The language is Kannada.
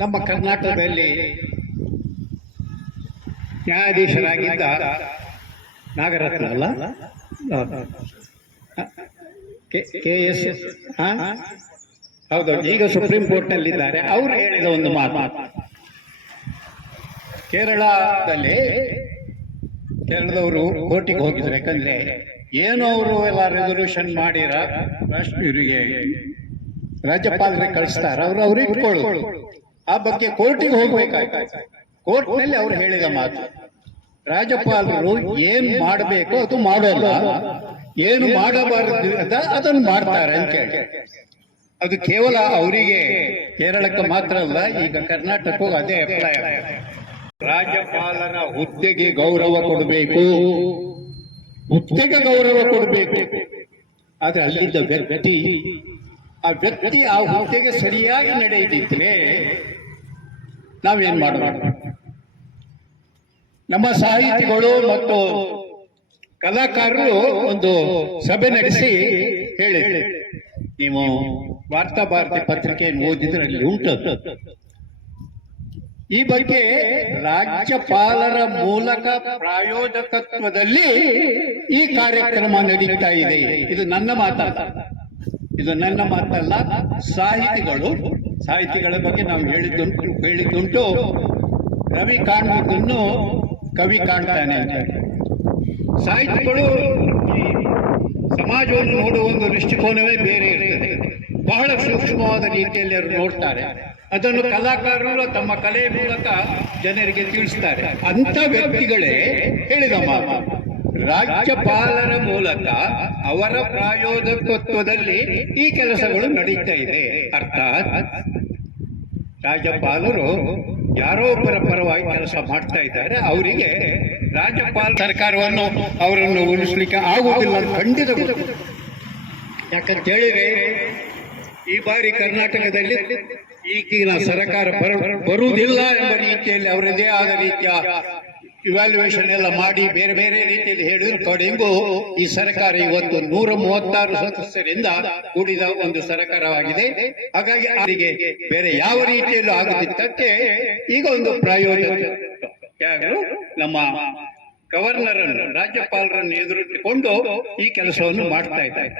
ನಮ್ಮ ಕರ್ನಾಟಕದಲ್ಲಿ ನ್ಯಾಯಾಧೀಶರಾಗಿದ್ದ ನಾಗರತ್ನ ಅಲ್ಲ, KS ಹೌದು, ಈಗ ಸುಪ್ರೀಂ ಕೋರ್ಟ್ನಲ್ಲಿದ್ದಾರೆ. ಅವರು ಹೇಳಿದ ಒಂದು ಮಾತು, ಕೇರಳದವರು ಕೋರ್ಟಿಗೆ ಹೋಗಿದ್ರು. ಯಾಕಂದ್ರೆ ಏನು ಅವರು ಎಲ್ಲ ರೆಸೊಲ್ಯೂಷನ್ ಮಾಡಿರ ಇವರಿಗೆ ರಾಜ್ಯಪಾಲರಿಗೆ ಕಳಿಸ್ತಾರ, ಅವ್ರು ಇಟ್ಕೊಳ್ಳೋದು. ಆ ಬಗ್ಗೆ ಕೋರ್ಟಿಗೆ ಹೋಗ್ಬೇಕಾಯ್ತು. ಕೋರ್ಟ್ನಲ್ಲಿ ಅವ್ರು ಹೇಳಿದ ಮಾತು, ರಾಜ್ಯಪಾಲರು ಏನ್ ಮಾಡಬೇಕು ಅದು ಮಾಡೋಲ್ಲ, ಏನು ಮಾಡಬಾರದು ಅದನ್ನು ಮಾಡ್ತಾರೆ ಅಂತ ಹೇಳಿ. ಅದು ಕೇವಲ ಅವರಿಗೆ, ಕೇರಳಕ್ಕೆ ಮಾತ್ರ ಅಲ್ಲ, ಈಗ ಕರ್ನಾಟಕಕ್ಕೂ ಅದೇ ಅಪ್ಲೈ ಆಗಿದೆ. ರಾಜ್ಯಪಾಲರ ಹುದ್ದೆಗೆ ಗೌರವ ಕೊಡಬೇಕು, ಹುದ್ದೆಗೆ ಗೌರವ ಕೊಡಬೇಕು. ಆದ್ರೆ ಅಲ್ಲಿದ್ದ ವ್ಯಕ್ತಿ ಆ ಹುದ್ದೆಗೆ ಸರಿಯಾಗಿ ನಡೆಯುತ್ತಿದ್ರೆ ನಾವೇನ್ ಮಾಡಬೇಕು? ನಮ್ಮ ಸಾಹಿತಿಗಳು ಮತ್ತು ಕಲಾಕಾರರು ಒಂದು ಸಭೆ ನಡೆಸಿ ಹೇಳಿದ್ರು, ನೀವು ವಾರ್ತಾ ಭಾರತಿ ಪತ್ರಿಕೆಯನ್ನು ಓದಿದ್ರೆ ಅಲ್ಲಿ ಉಂಟು. ಈ ಬಗ್ಗೆ ರಾಜ್ಯಪಾಲರ ಮೂಲಕ ಪ್ರಾಯೋಜಕತ್ವದಲ್ಲಿ ಈ ಕಾರ್ಯಕ್ರಮ ನಡೀತಾ ಇದೆ. ಇದು ನನ್ನ ಮಾತಲ್ಲ, ಸಾಹಿತಿಗಳ ಬಗ್ಗೆ ನಾವು ಹೇಳಿದ್ದುಂಟು. ರವಿ ಕಾಣುವುದನ್ನು ಕವಿ ಕಾಣ್ತಾನೆ ಅಂತ ಹೇಳಿ. ಸಾಹಿತಿಗಳು ಸಮಾಜವನ್ನು ನೋಡುವ ಒಂದು ದೃಷ್ಟಿಕೋನವೇ ಬೇರೆ ಇರ್ತದೆ. ಬಹಳ ಸೂಕ್ಷ್ಮವಾದ ರೀತಿಯಲ್ಲಿ ಅವರು ನೋಡ್ತಾರೆ. ಅದನ್ನು ಕಲಾಕಾರರು ತಮ್ಮ ಕಲೆಯ ಮೂಲಕ ಜನರಿಗೆ ತಿಳಿಸ್ತಾರೆ. ಅಂತ ವ್ಯಕ್ತಿಗಳೇ ಹೇಳಿದ ಮಾತು, ರಾಜ್ಯಪಾಲರ ಮೂಲಕ ಅವರ ಪ್ರಾಯೋಜಕತ್ವದಲ್ಲಿ ಈ ಕೆಲಸಗಳು ನಡೀತಾ ಇದೆ. ಅರ್ಥಾತ್ ರಾಜ್ಯಪಾಲರು ಯಾರೋ ಒಬ್ಬರ ಪರವಾಗಿ ಕೆಲಸ ಮಾಡ್ತಾ ಇದ್ದಾರೆ. ಅವರಿಗೆ ರಾಜ್ಯಪಾಲ ಸರ್ಕಾರವನ್ನು ಅವರನ್ನು ಉಳಿಸ್ಲಿಕ್ಕೆ ಆಗುವುದಿಲ್ಲ ಅಂತ ಖಂಡಿತ ಗೊತ್ತು. ಯಾಕಂತ ಹೇಳಿದ್ರೆ ಈ ಬಾರಿ ಕರ್ನಾಟಕದಲ್ಲಿ ಈಗಿನ ಸರ್ಕಾರ ಬರುವುದಿಲ್ಲ ಎಂಬ ರೀತಿಯಲ್ಲಿ ಅವರದೇ ಆದ ರೀತಿಯ ಇವ್ಯಾಲ್ಯೂಯೇಷನ್ ಎಲ್ಲ ಮಾಡಿ ಬೇರೆ ಬೇರೆ ರೀತಿಯಲ್ಲಿ ಹೇಳಿದ್ರು. ಕಡೆಗೂ ಈ ಸರ್ಕಾರ ಇವತ್ತು 136 ಸದಸ್ಯರಿಂದ ಕೂಡಿದ ಒಂದು ಸರ್ಕಾರವಾಗಿದೆ. ಹಾಗಾಗಿ ಅವರಿಗೆ ಬೇರೆ ಯಾವ ರೀತಿಯಲ್ಲೂ ಆಗುತ್ತಿದ್ದಕ್ಕೆ ಈಗ ಒಂದು ಪ್ರಾಯೋಜಕ ನಮ್ಮ ಗವರ್ನರ್ ಅನ್ನು, ರಾಜ್ಯಪಾಲರನ್ನು ಎದುರಿಸಿಕೊಂಡು ಈ ಕೆಲಸವನ್ನು ಮಾಡ್ತಾ ಇದ್ದಾರೆ.